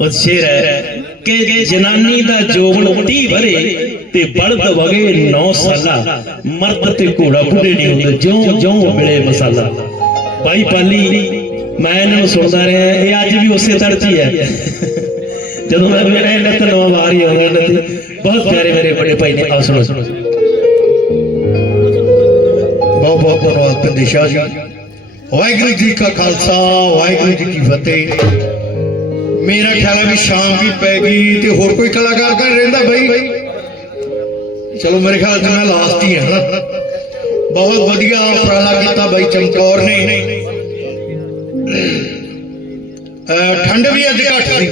ਉਹ ਸ਼ੇਰ ਹੈ ਕਿ ਜਨਾਨੀ ਦਾ ਜੋਬਨ 30 ਭਰੇ ਤੇ ਬਲਦ ਵਗੇ 9 ਸਾਲਾ, ਮਰਦ ਤੇ ਘੋੜਾ ਬੁੱਢੇ ਨਹੀਂ ਹੁੰਦੇ, ਜਿਉਂ ਜਿਉਂ ਮਿਲੇ ਮਸਾਲਾ। ਭਾਈ ਪਾਲੀ, ਮੈਂ ਇਹਨਾਂ ਨੂੰ ਸੁਣਦਾ ਰਿਹਾ, ਇਹ ਅੱਜ ਵੀ ਉਸੇ ਤੜ ਹੈ ਜਦੋਂ ਮੈਂ ਮੇਰਾ ਇਹਨਾਂ ਨਵਾਂ ਵਾਰ ਹੀ ਆਉਂਦਾ, ਇਹਨਾਂ ਬਹੁਤ ਪਿਆਰੇ ਮੇਰੇ ਬੜੇ ਭਾਈ ਨੇ, ਆਓ ਸੁਣੋ। ਬਹੁਤ ਬਹੁਤ ਧੰਨਵਾਦ ਪੰਦੇਸ਼ਾ ਜੀ। ਵਾਹਿਗੁਰੂ ਜੀ ਕਾ ਖਾਲਸਾ, ਵਾਹਿਗੁਰੂ ਜੀ ਕੀ ਫਤਿਹ। ਮੇਰਾ ਖਿਆਲ ਹੈ ਵੀ ਸ਼ਾਮ ਵੀ ਪੈ ਗਈ ਤੇ ਹੋਰ ਕੋਈ ਕਲਾਕਾਰ ਕਰ ਰਹਿੰਦਾ ਬਈ? ਚਲੋ ਮੇਰੇ ਖਿਆਲ 'ਚ ਲਾਸਟ ਹੀ ਹਾਂ ਨਾ ਬਹੁਤ ਵਧੀਆ ਉਪਰਾਲਾ ਕੀਤਾ ਬਾਈ ਚਮਕੌਰ ਨੇ। ਠੰਡ ਵੀ ਅੱਜ ਘੱਟ ਸੀ।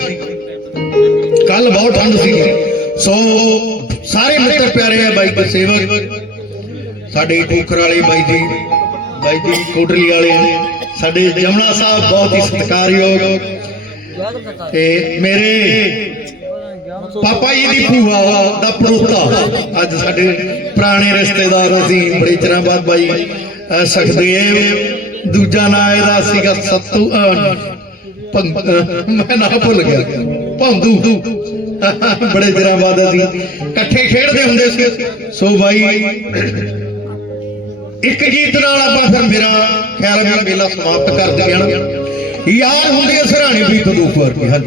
ਕੱਲ ਬਹੁਤ ਠੰਡ ਸੀ। ਸੋ ਸਾਰੇ ਮਿੱਤਰ ਪਿਆਰੇ ਆ ਬਾਈ ਦੇ ਸੇਵਕ। ਸਾਡੇ ਟੋਕਰ ਵਾਲੇ ਬਾਈ ਜੀ ਬਾਈ ਜੀ ਕੋਟਲੀ ਵਾਲੇ। ਸਾਡੇ ਜਮਨਾ ਸਾਹਿਬ ਬਹੁਤ ਹੀ ਸਤਿਕਾਰਯੋਗ। ਤੇ ਮੇਰੇ ਪਾਪਾ ਜੀ ਦੀ ਭੂਆ ਦਾ ਪੜੋਤਾ ਅੱਜ ਸਾਡੇ ਪੁਰਾਣੇ ਰਿਸ਼ਤੇਦਾਰ ਅਸੀਂ ਬੜੇ ਚਿਰਾਂ ਬਾਅਦ ਬਾਈ ਅਹ, ਦੂਜਾ ਨਾਂ ਇਹਦਾ ਸੀਗਾ ਸੱਤੂ ਮੈਂ ਨਾ ਭੁੱਲ ਗਿਆ। ਭੰਦੂ। ਬੜੇ ਚਿਰਾਂ ਬਾਅਦ ਅਸੀਂ ਇਕੱਠੇ ਖੇਡਦੇ ਹੁੰਦੇ ਸੀ। ਸੋ ਬਾਈ ਇੱਕ ਗੀਤ ਨਾਲ ਆਪਾਂ ਫਿਰ ਮੇਰਾ ਖਿਆਲ ਹੈ ਵੀ ਮੇਲਾ ਸਮਾਪਤ ਕਰ ਦਈਏ ਯਾਰ ਹੁੰਦੀ ਹੈ ਸਰਾਣੀ ਵੀ ਬੰਦੂਕ ਵਰਗੀ ਹਾਂਜੀ।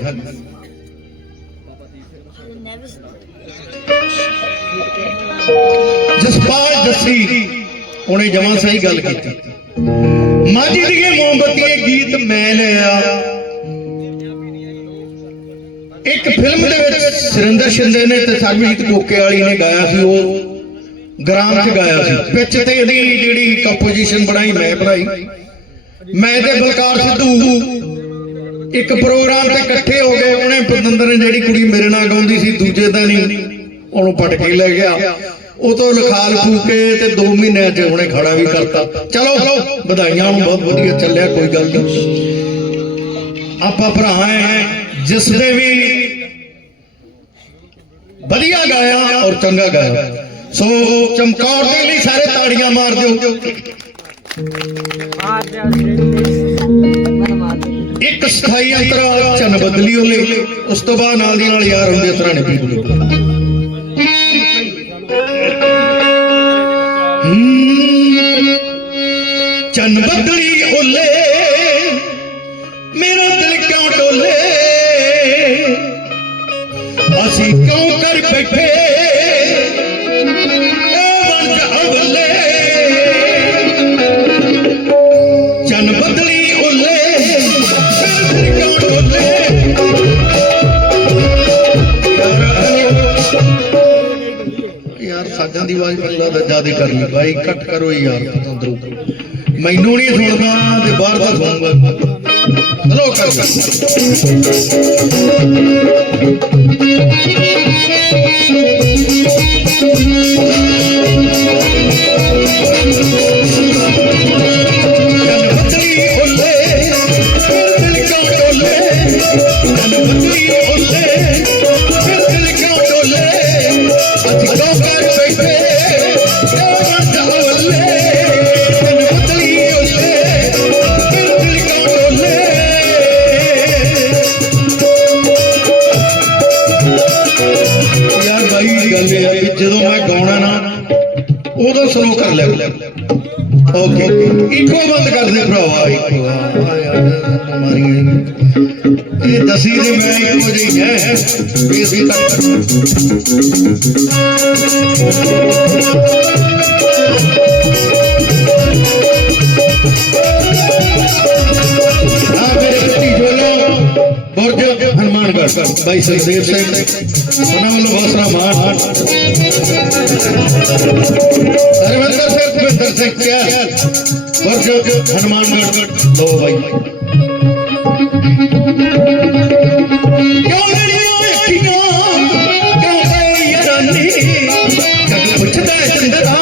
ਜਸਪਾਲ ਜੱਸੀ, ਉਹਨੇ ਜਮਾਂ ਸਹੀ ਗੱਲ ਕੀਤੀ। ਮਾਝੀ ਦੀਆਂ ਮੋਮਬੱਤੀਆਂ ਗੀਤ ਮੈਂ ਲਿਆ। ਇੱਕ ਫਿਲਮ ਦੇ ਵਿੱਚ ਸੁਰਿੰਦਰ ਸ਼ਿੰਦੇ ਨੇ ਤੇ ਸਰਬਜੀਤ ਕੋਕੇ ਵਾਲੀ ਨੇ ਗਾਇਆ ਸੀ, ਉਹ ਗ੍ਰਾਮ ਚ ਗਾਇਆ ਸੀ। ਵਿੱਚ ਤੇ ਇਹਦੀ ਜਿਹੜੀ ਕੰਪੋਜੀਸ਼ਨ ਬਣਾਈ, ਮੈਂ ਬਣਾਈ। ਮੈਂ ਤੇ ਬਲਕਾਰ ਸਿੱਧੂ ਇੱਕ ਪ੍ਰੋਗਰਾਮ ਤੇ ਇਕੱਠੇ ਹੋ ਗਏ। ਉਹਨੇ ਪਤੰਦਰ ਨੇ ਜਿਹੜੀ ਕੁੜੀ ਮੇਰੇ ਨਾਲ ਗਾਉਂਦੀ ਸੀ, ਦੂਜੇ ਦਿਨ ਹੀ ਉਹਨੂੰ ਪਟ ਕੇ ਲੈ ਗਿਆ। ਉਹ ਤੋਂ ਲਖਾਲ ਫੂਕੇ ਤੇ 2 ਮਹੀਨਿਆਂ ਚ ਉਹਨੇ ਖੜਾ ਵੀ ਕਰਤਾ। ਚਲੋ, ਵਧਾਈਆਂ ਨੂੰ ਬਹੁਤ ਵਧੀਆ ਚੱਲਿਆ, ਕੋਈ ਗੱਲ ਨਹੀਂ। ਆਪਾਂ ਭਰਾ ਹੈ ਜਿਸ ਨੇ ਵੀ ਵਧੀਆ ਗਾਇਆ ਔਰ ਚੰਗਾ ਗਾਇਆ। ਸੋ ਚਮਕੌਰ ਦੇ ਲਈ ਸਾਰੇ ਤਾੜੀਆਂ ਮਾਰ ਦਿਓ। ਇੱਕ ਸਥਾਈ ਅੰਤਰਾਲ ਚੰਨ ਬਦਲੀ ਉਹਲੇ ਉਸ ਤੋਂ ਬਾਅਦ ਨਾਲ ਦੀ ਨਾਲ ਯਾਰ ਹੁੰਦੇ ਸਰਾਣੇ ਪੀ ਬੁਲੇ ਚੰਨ ਬਦਲੀ ਓਲੇ, ਮੇਰਾ ਦਿਲ ਕਿਉਂ ਡੋਲੇ? ਅਸੀਂ ਕਿਉਂ ਕਰ ਬੈਠੇ? ਸਾਜਾਂ ਦੀ ਆਵਾਜ਼ ਮੈਨੂੰ ਲੱਗਦਾ ਜ਼ਿਆਦਾ ਕਰ ਲਈ। ਬਾਈ ਕੱਟ ਕਰੋ ਯਾਰ ਅੰਦਰੋਂ ਮੈਨੂੰ ਨਹੀਂ ਸੁਣਦਾ ਤੇ ਬਾਹਰ ਦਾ ਸੁਣੂਗਾ ਚਲੋ, ਕਰ ਬਦਲੀ ਉਦੋਂ ਸਲੋ ਕਰ ਲੈ। ਓਕੇ। ਇੱਕੋ ਬੰਦ ਕਰ ਦੇ ਭਰਾਵਾ, ਇੱਕੋ। ਆ ਯਾਰ ਮਾਰੀ ਇਹ ਦਸੀ ਦੇ ਮੈਂ ਇੱਕੋ ਜਿਹੀ ਹੈ। ਵੀ ਤੱਕ ਹਨੂਮਾਨਗੜ੍ਹ ਬਾਈ ਸਰਦੇਵ ਸਿੰਘ ਉਹਨਾਂ ਵੱਲੋਂ ਬਹੁਤ ਸਾਰਾ ਮਾਣ ਹਰਵਿੰਦਰ ਸਿੰਘ ਭਿੰਦਰ ਸਿੰਘ ਕਿਆ ਬੁਰਜ ਹਨੂਮਾਨਗੜ੍ਹ ਲੋ ਬਾਈ ਕਿਉਂ ਲੜੀਆਂ ਵੇਖੀਆਂ ਕਿਉਂ ਗਈ ਯਾਰਾਨੀ ਜਦ ਪੁੱਛਦਾ ਹੈ ਚੰਦਰਾ